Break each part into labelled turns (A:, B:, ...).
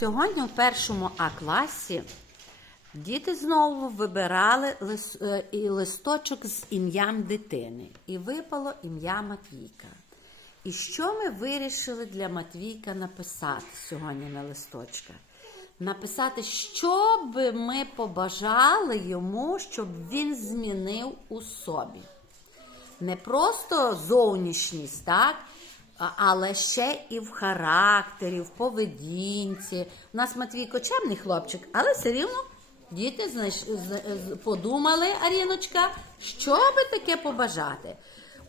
A: Сьогодні в першому А класі діти знову вибирали е, листочок з ім'ям дитини. І випало ім'я Матвійка. І що ми вирішили для Матвійка написати сьогодні на листочках? Написати, що би ми побажали йому, щоб він змінив у собі не просто зовнішність, так? Але ще і в характері, в поведінці. У нас Матвійко чемний хлопчик, але все рівно діти подумали, Аріночка, що би таке побажати.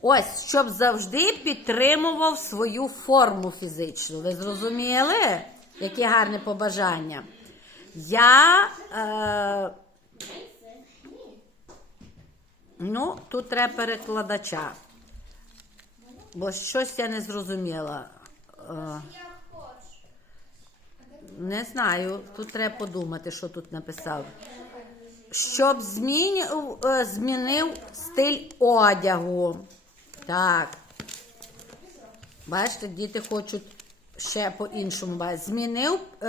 A: Ось, щоб завжди підтримував свою форму фізичну. Ви зрозуміли? Яке гарне побажання. Я. Е... Ну, тут треба перекладача. Бо щось я не зрозуміла. Е, Не знаю, тут треба подумати, що тут написав. Щоб змінив, е, змінив стиль одягу. Так. Бачите, діти хочуть ще по-іншому. Змінив е,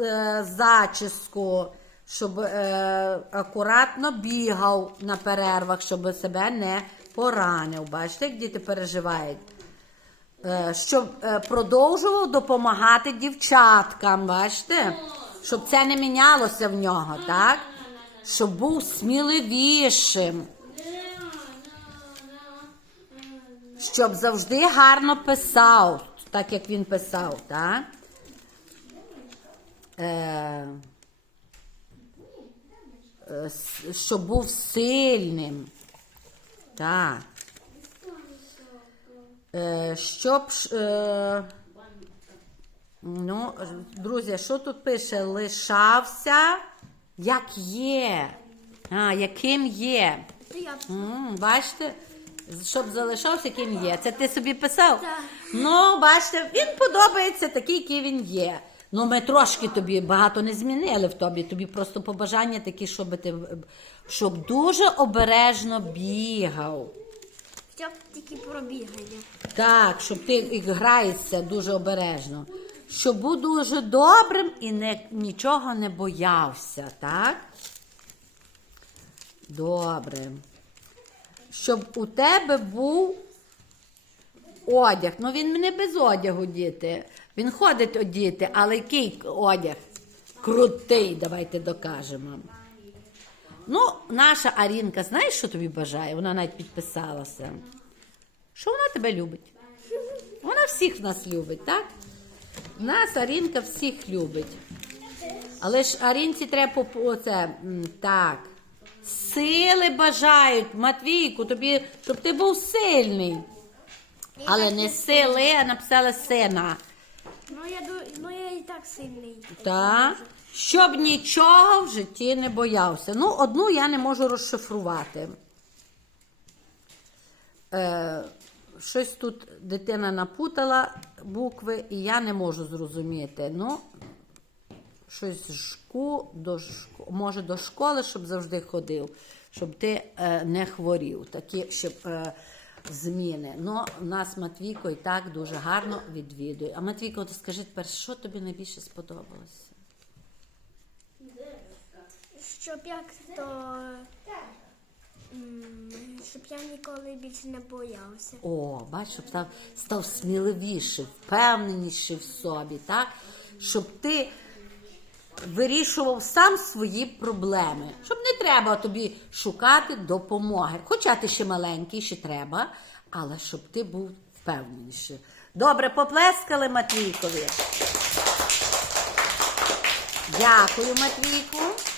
A: е, зачіску, щоб е, акуратно бігав на перервах, щоб себе не поранив. Бачите, як діти переживають. Е, щоб е, продовжував допомагати дівчаткам, бачите? Щоб це не мінялося в нього, так? Щоб був сміливішим. Щоб завжди гарно писав, так як він писав, так? Е, щоб був сильним. Так. Е, щоб. Е, ну, друзі, що тут пише? Лишався як є. А, яким є. М, бачите, щоб залишався, яким є. Це ти собі писав?
B: Так.
A: Ну, бачите, він подобається такий, який він є. Ну, ми трошки тобі багато не змінили в тобі. Тобі просто побажання такі, щоб ти щоб дуже обережно бігав.
B: Щоб тільки пробігання.
A: Так, щоб ти і граєшся дуже обережно. Щоб був дуже добрим і не, нічого не боявся, так? Добре. Щоб у тебе був одяг. Ну він не без одягу, діти. Він ходить одіти, але який одяг? Крутий, давайте докажемо. Ну, наша Арінка, знаєш, що тобі бажає? Вона навіть підписалася. Що вона тебе любить? Вона всіх нас любить, так? Нас Арінка всіх любить. Але ж Арінці треба оце, так. Сили бажають, Матвійку, тобі, щоб ти був сильний. Але не сили, а написали сина.
B: Ну я ду- ну я і так сильний.
A: Так. Щоб нічого в житті не боявся. Ну, одну я не можу розшифрувати. Е, щось тут дитина напутала букви, і я не можу зрозуміти. Ну, щось з шку, до шко, може до школи, щоб завжди ходив, щоб ти е, не хворів. Такі щоб е, зміни. Ну, у нас Матвійко і так дуже гарно відвідує. А Матвійко, ти скажи тепер, що тобі найбільше сподобалося?
B: Щоб як то. Щоб я ніколи більше не боявся.
A: О, бачиш, щоб став, став сміливіший, впевненіший в собі, так? Щоб ти вирішував сам свої проблеми. Щоб не треба тобі шукати допомоги. Хоча ти ще маленький, ще треба, але щоб ти був впевненіше. Добре, поплескали Матвійкові. Дякую, Матвійку.